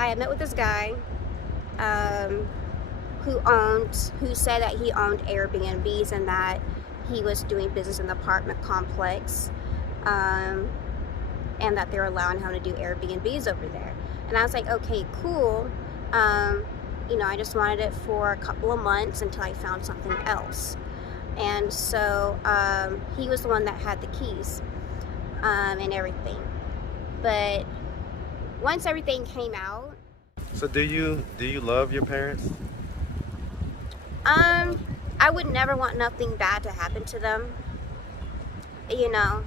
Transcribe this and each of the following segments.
I had met with this guy who said that he owned Airbnbs and that he was doing business in the apartment complex, and that they were allowing him to do Airbnbs over there. And I was like, okay, cool. You know, I just wanted it for a couple of months until I found something else. And so he was the one that had the keys and everything. But once everything came out. So do you love your parents? I would never want nothing bad to happen to them. You know,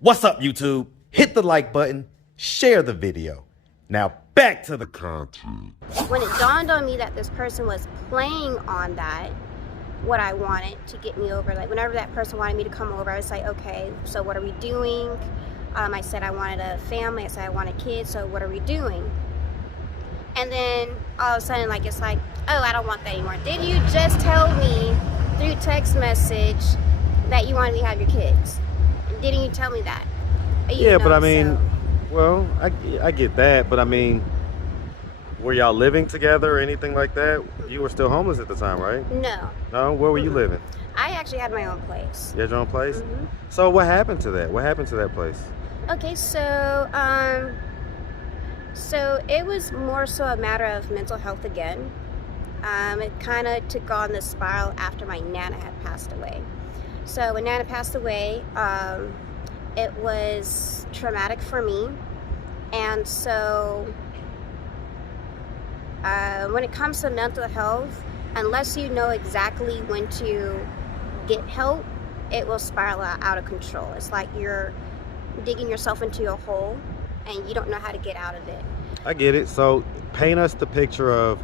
What's up, YouTube? Hit the like button, share the video. Now back to the content. When it dawned on me that this person was playing on that, what I wanted to get me over, like whenever that person wanted me to come over, I was like, okay, so what are we doing? I said I wanted a family. I said I wanted kids, so what are we doing? And then all of a sudden, like, it's like, oh, I don't want that anymore. Didn't you just tell me through text message that you wanted me to have your kids? Didn't you tell me that? Yeah, but I mean, well, I get that, but I mean, were y'all living together or anything like that? You were still homeless at the time, right? No. No? Where were you living? I actually had my own place. You had your own place? So what happened to that? What happened to that place? Okay, so it was more so a matter of mental health again. It kind of took on this spiral after my Nana had passed away. So when Nana passed away, it was traumatic for me. And so when it comes to mental health, unless you know exactly when to get help, it will spiral out of control. It's like you're digging yourself into a hole and you don't know how to get out of it. I get it. So paint us the picture of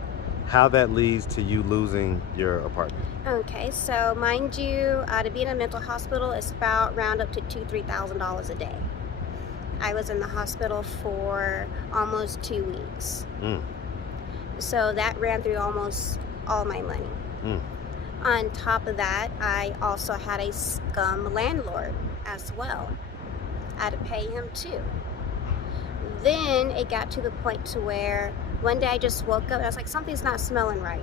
how that leads to you losing your apartment. Okay, so mind you, to be in a mental hospital is about round up to $2,000-$3,000 a day. I was in the hospital for almost 2 weeks. So that ran through almost all my money. On top of that, I also had a scum landlord as well. I had to pay him too. Then it got to the point to where one day I just woke up and I was like, something's not smelling right.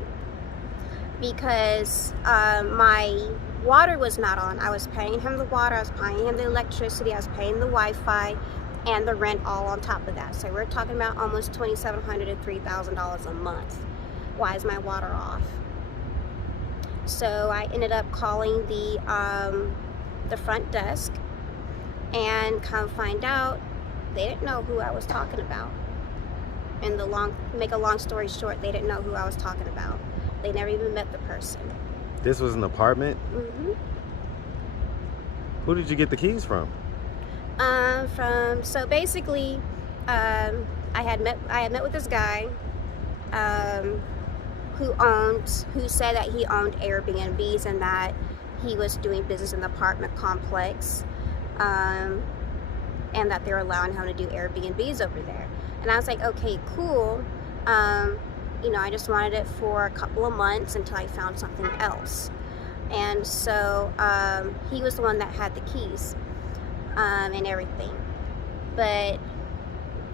Because my water was not on. I was paying him the water, I was paying him the electricity, I was paying the Wi-Fi, and the rent all on top of that. So we're talking about almost $2,700 to $3,000 a month. Why is my water off? So I ended up calling the front desk, and come find out they didn't know who I was talking about. And make a long story short, they didn't know who I was talking about. They never even met the person. This was an apartment? Who did you get the keys from? So basically, I had met with this guy who said that he owned Airbnbs and that he was doing business in the apartment complex, and that they were allowing him to do Airbnbs over there. And I was like, okay, cool. You know, I just wanted it for a couple of months until I found something else. And so he was the one that had the keys and everything. But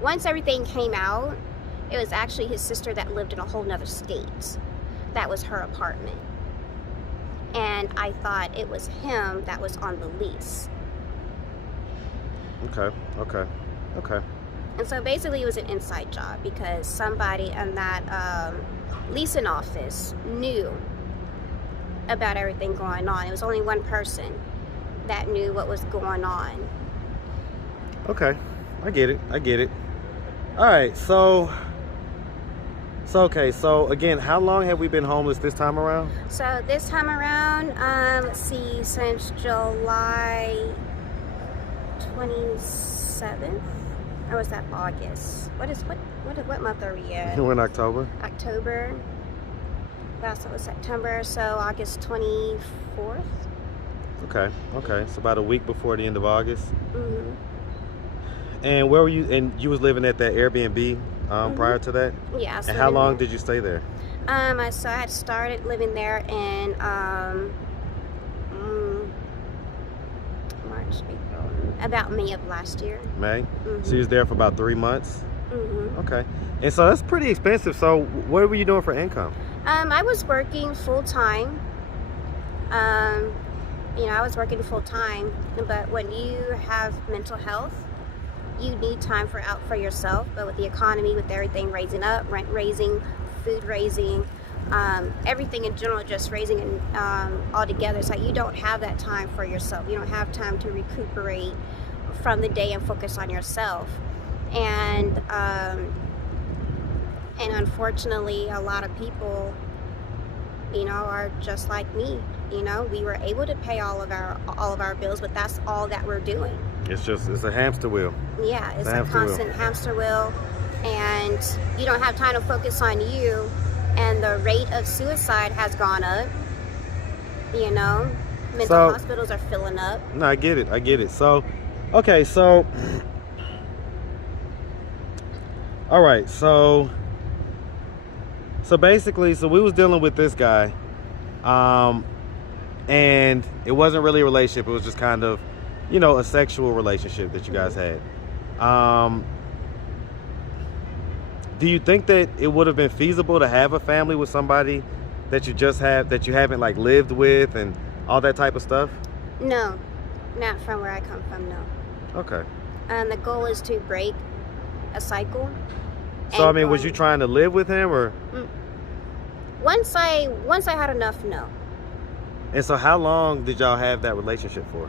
once everything came out, it was actually his sister that lived in a whole nother state. That was her apartment. And I thought it was him that was on the lease. Okay. And so basically it was an inside job because somebody in that leasing office knew about everything going on. It was only one person that knew what was going on. Okay, I get it. All right, so again, how long have we been homeless this time around? So this time around, let's see, since July 27th, or was that August? What month are we in? We're in October. October. Last one was September, so August 24th. Okay. So about a week before the end of August. And where were you? And you was living at that Airbnb prior to that? Yeah. And how long did you stay there? I had started living there in March, April, About May of last year. May? Mhm. So you was there for about 3 months? Mhm. Okay. And so that's pretty expensive. So what were you doing for income? I was working full time. Um, I was working full time, but when you have mental health, you need time for yourself. But with the economy, with everything raising up, rent raising, food raising, everything in general just raising all together, it's like you don't have that time for yourself. You don't have time to recuperate from the day and focus on yourself. And unfortunately, a lot of people, are just like me. We were able to pay all of our bills, but that's all that we're doing. It's a hamster wheel. Yeah, it's a constant hamster wheel, and you don't have time to focus on you. And the rate of suicide has gone up. Mental hospitals are filling up. No, I get it. So, okay, so, all right, so basically, we was dealing with this guy, and it wasn't really a relationship. It was just kind of, a sexual relationship that you guys had. Do you think that it would have been feasible to have a family with somebody that you haven't like lived with and all that type of stuff? No, not from where I come from, no. Okay. And the goal is to break a cycle. So, I mean, was you trying to live with him, or? Once I had enough, no. And so how long did y'all have that relationship for?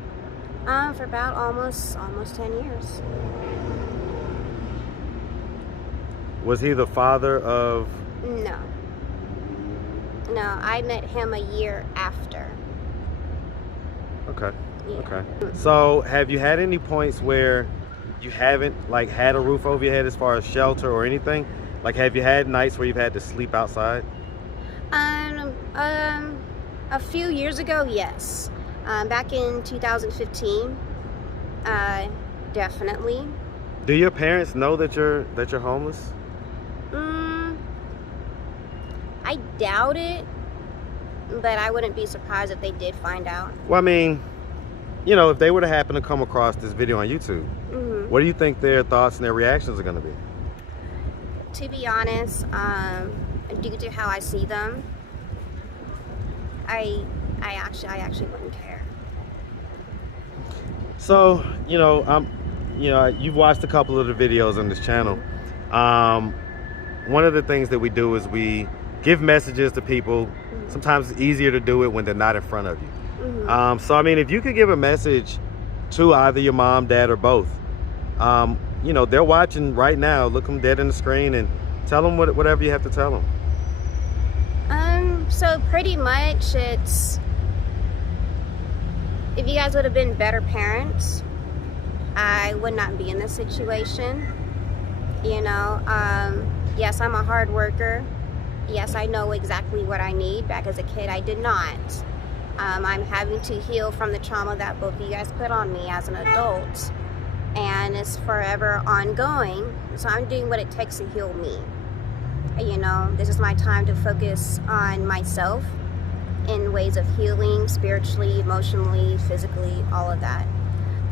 For about almost 10 years. Was he the father of? No, I met him a year after. Okay. Yeah. Okay. So have you had any points where you haven't like had a roof over your head as far as shelter or anything? Like, have you had nights where you've had to sleep outside? A few years ago, yes. Back in 2015, definitely. Do your parents know that you're homeless? I doubt it, but I wouldn't be surprised if they did find out. Well, I mean, if they were to happen to come across this video on YouTube, what do you think their thoughts and their reactions are going to be? To be honest, due to how I see them, I actually wouldn't care. So, you've watched a couple of the videos on this channel. One of the things that we do is we give messages to people. Sometimes it's easier to do it when they're not in front of you. So, I mean, if you could give a message to either your mom, dad, or both, they're watching right now. Look them dead in the screen and tell them whatever you have to tell them. So pretty much it's, if you guys would have been better parents, I would not be in this situation. Yes, I'm a hard worker. Yes, I know exactly what I need. Back as a kid, I did not. I'm having to heal from the trauma that both of you guys put on me as an adult, and it's forever ongoing. So I'm doing what it takes to heal me. This is my time to focus on myself in ways of healing, spiritually, emotionally, physically, all of that.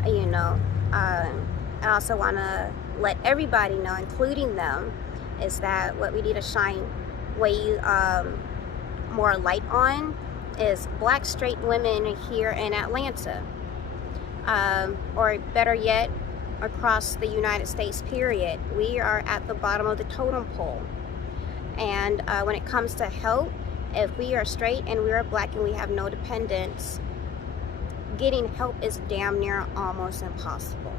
I also want to let everybody know, including them, is that what we need to shine way more light on is Black straight women here in Atlanta, or better yet, across the United States, period. We are at the bottom of the totem pole. And when it comes to help, if we are straight and we are Black and we have no dependents, getting help is damn near almost impossible.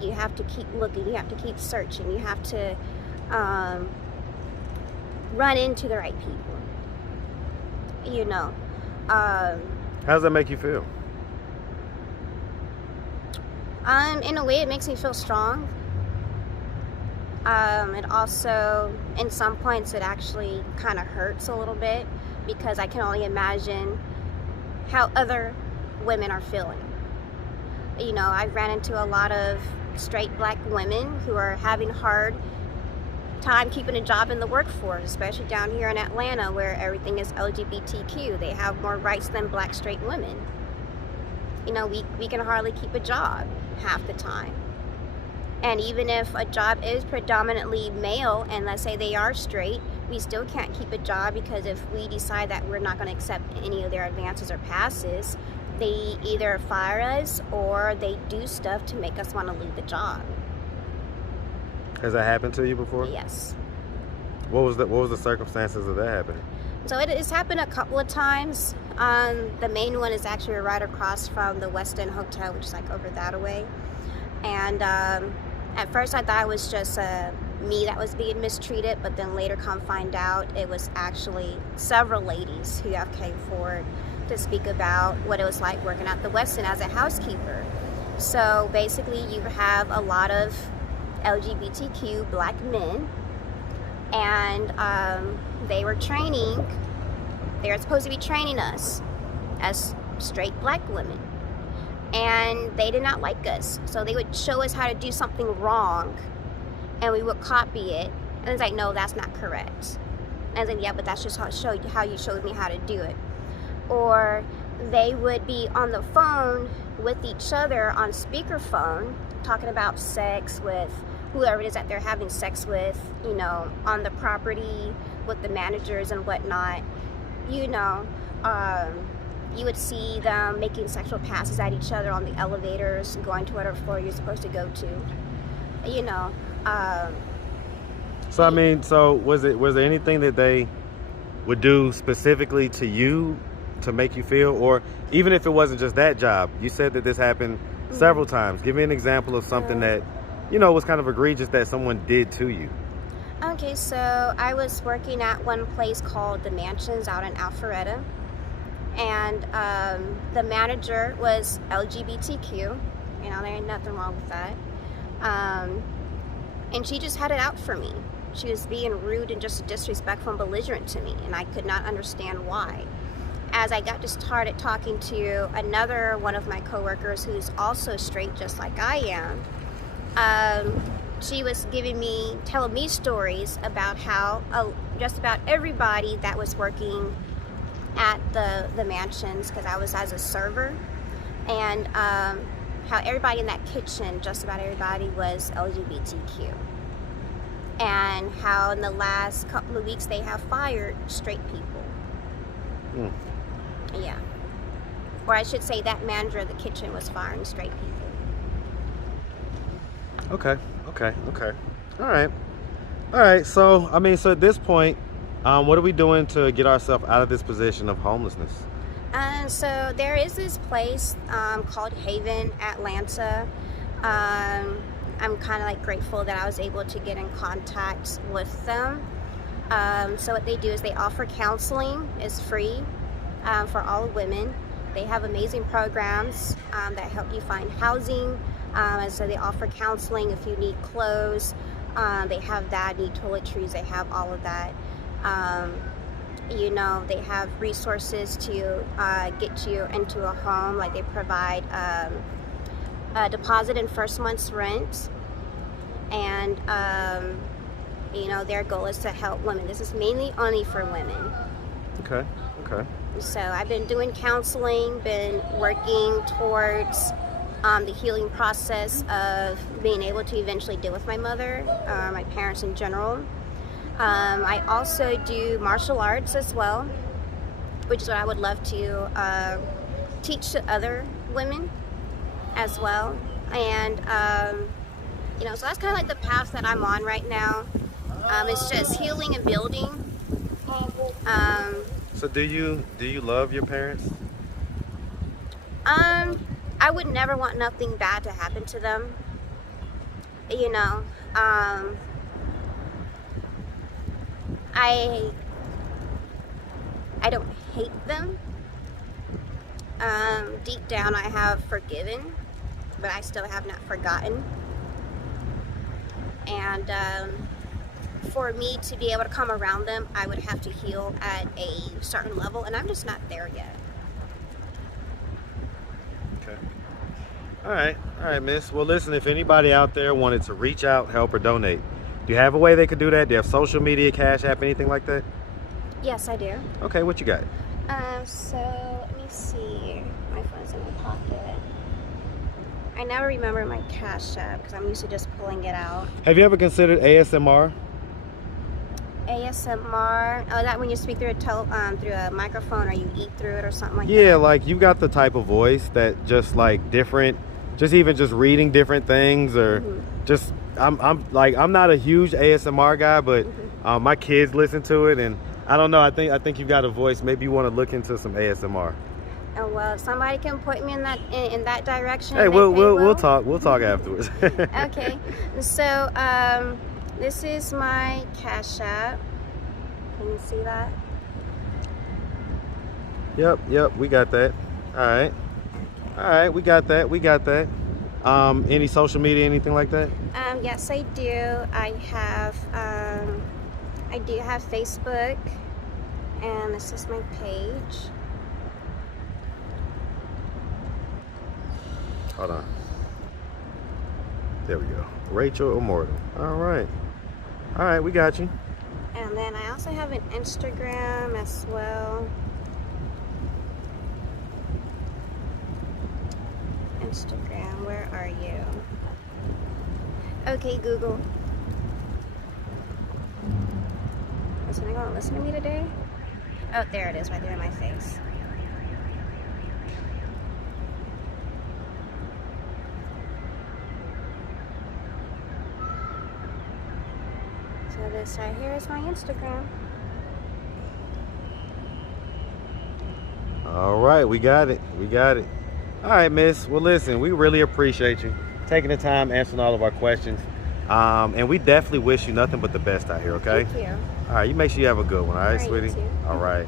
You have to keep looking, you have to keep searching, you have to run into the right people. How does that make you feel? In a way, it makes me feel strong. It also, in some points, it actually kind of hurts a little bit, because I can only imagine how other women are feeling. I've ran into a lot of straight Black women who are having hard time keeping a job in the workforce, especially down here in Atlanta, where everything is LGBTQ. They have more rights than Black straight women. You know, we can hardly keep a job half the time. And even if a job is predominantly male, and let's say they are straight, we still can't keep a job, because if we decide that we're not going to accept any of their advances or passes, they either fire us or they do stuff to make us want to leave the job. Has that happened to you before? Yes. What was the circumstances of that happening? So it's happened a couple of times. The main one is actually right across from the West End Hotel, which is like over that way. And at first I thought it was just me that was being mistreated, but then later come find out it was actually several ladies who have came forward to speak about what it was like working at the West End as a housekeeper. So basically you have a lot of LGBTQ black men, and they were supposed to be training us as straight black women, and they did not like us, so they would show us how to do something wrong and we would copy it, and it's like, no, that's not correct. And I was like, yeah, but that's just how you showed me how to do it. Or they would be on the phone with each other on speakerphone talking about sex with whoever it is that they're having sex with, you know, on the property with the managers and whatnot. You know, you would see them making sexual passes at each other on the elevators, going to whatever floor you're supposed to go to. You know. So I mean, was there anything that they would do specifically to you to make you feel, or even if it wasn't just that job? You said that this happened several times. Give me an example of something that, you know, was kind of egregious that someone did to you. Okay, so I was working at one place called The Mansions out in Alpharetta, and the manager was LGBTQ. You know, there ain't nothing wrong with that. And she just had it out for me. She was being rude and just disrespectful and belligerent to me, and I could not understand why. As I got to started talking to another one of my coworkers who's also straight just like I am, she was telling me stories about how just about everybody that was working at the mansions, because I was as a server, and how everybody in that kitchen, just about everybody, was LGBTQ. And how in the last couple of weeks they have fired straight people. Yeah. Or I should say that manager of the kitchen was firing straight people. Okay. All right. So, I mean, so at this point, what are we doing to get ourselves out of this position of homelessness? So there is this place called Haven, Atlanta. I'm kind of like grateful that I was able to get in contact with them. So what they do is they offer counseling. It's free for all women. They have amazing programs that help you find housing. And so they offer counseling if you need clothes. They have that, need toiletries, they have all of that. You know, they have resources to get you into a home. Like they provide a deposit and first month's rent. And, you know, their goal is to help women. This is mainly only for women. Okay. So I've been doing counseling, been working towards the healing process of being able to eventually deal with my mother, my parents in general. I also do martial arts as well, which is what I would love to teach to other women as well. And, you know, so that's kind of like the path that I'm on right now. It's just healing and building. So do you love your parents? I would never want nothing bad to happen to them. You know, I don't hate them. Deep down I have forgiven, but I still have not forgotten. And for me to be able to come around them, I would have to heal at a certain level, and I'm just not there yet. Okay. All right, miss. Well, listen, if anybody out there wanted to reach out, help, or donate, do you have a way they could do that? Do you have social media, Cash App, anything like that? Yes, I do. Okay, what you got? So let me see. My phone's in my pocket. I never remember my Cash App because I'm used to just pulling it out. Have you ever considered ASMR? ASMR. Oh, that when you speak through through a microphone or you eat through it or something like that. Yeah, like you got the type of voice that just like different, just even just reading different things or just I'm not a huge ASMR guy, but my kids listen to it and I don't know. I think you've got a voice. Maybe you want to look into some ASMR. Oh well, if somebody can point me in that direction. Hey, we'll talk. We'll talk afterwards. Okay. So this is my Cash App. Can you see that? Yep. We got that. All right. We got that. Any social media, anything like that? Yes, I do. I do have Facebook, and this is my page. Hold on. There we go. Rachel Immortal. All right, we got you. And then I also have an Instagram as well. Instagram, where are you? Okay, Google. Is anyone going to listen to me today? Oh, there it is, right there in my face. So this right here is my Instagram. All right, we got it. All right, miss. Well, listen, we really appreciate you taking the time answering all of our questions. And we definitely wish you nothing but the best out here, okay? Thank you. All right, you make sure you have a good one, all right, All right, you sweetie? too. All right.